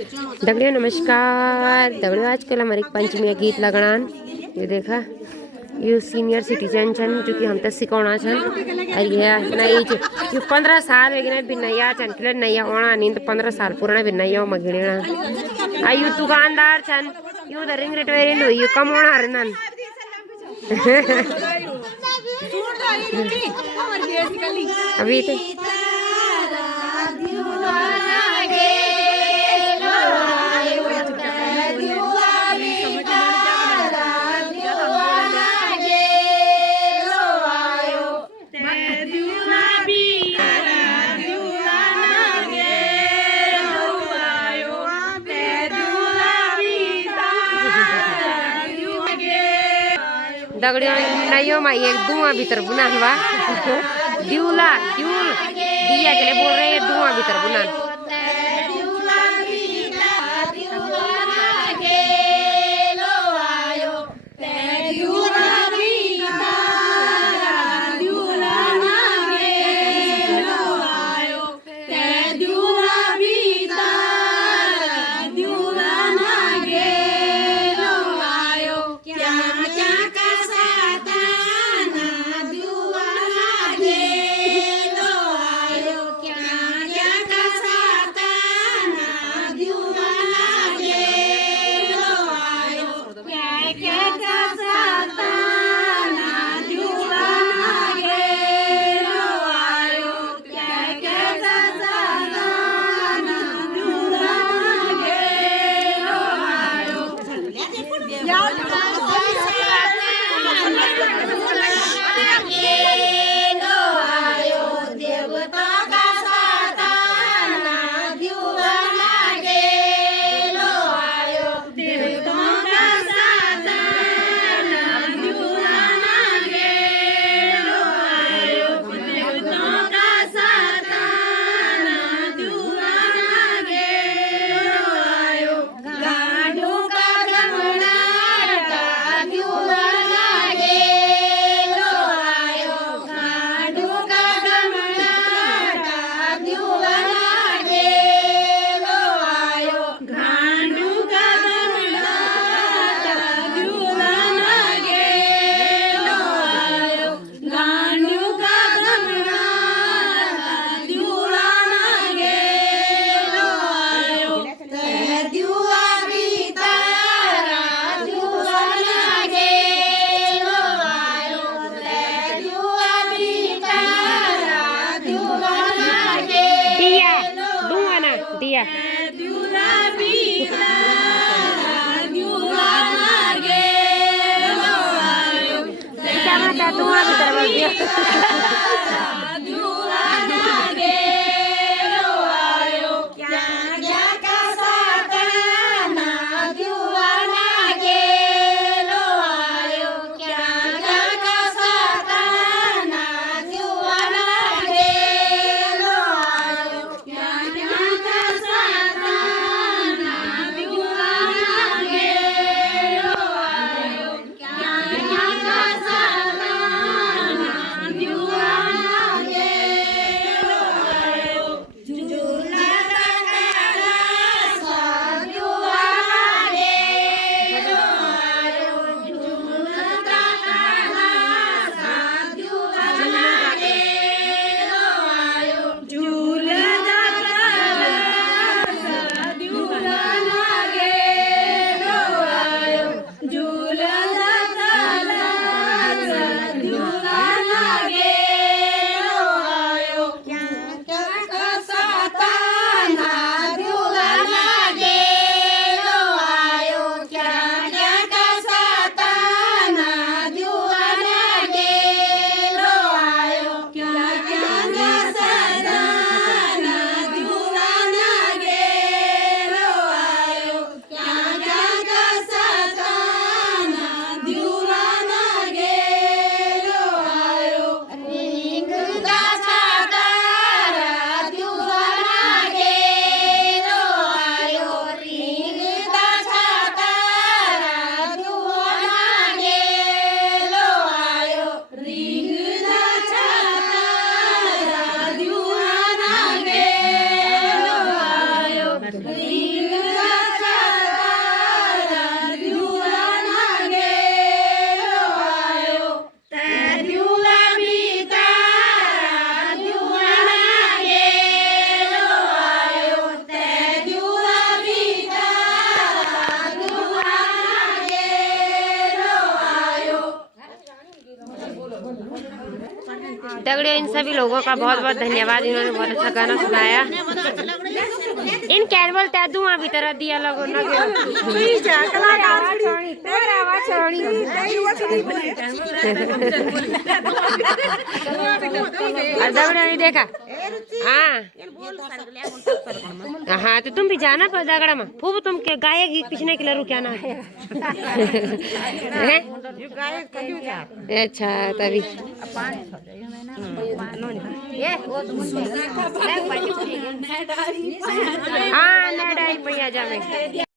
दगड़ियों नमस्कार। दगड़ियों आजकल हमारे पंचमी गीत लगनान ये देखा ये सीनियर सिटीजन छन जो कि हमते सिखाना छन और ये नई ये 15 साल वेगिना भी नया छन कि नया ओणा नहीं तो 15 साल पुराना भी नया मगिणा आ यू दुकानदार छन यू द रिंग रिटवेरिन हुई कम ओणा रनन अभी तो दगड़ियों नयो में एक धुआं भीतर बुना हुआ ड्यूला ड्यूल दिया के लिए बोल रहे हैं धुआं भीतर बुना दगड़ियों इन सभी लोगों का बहुत बहुत धन्यवाद, इन्होंने बहुत अच्छा गाना सुनाया। इन क्या बोलते हैं धुआं भी तरह दिया लोगों ने। दगड़ियों ने देखा। हाँ हाँ तो तुम भी जाना पर दगड़ा में खूब तुम के गाएगी पिछने के लिए क्या ना है। अच्छा तभी हाँ नेडाई पैया जावे।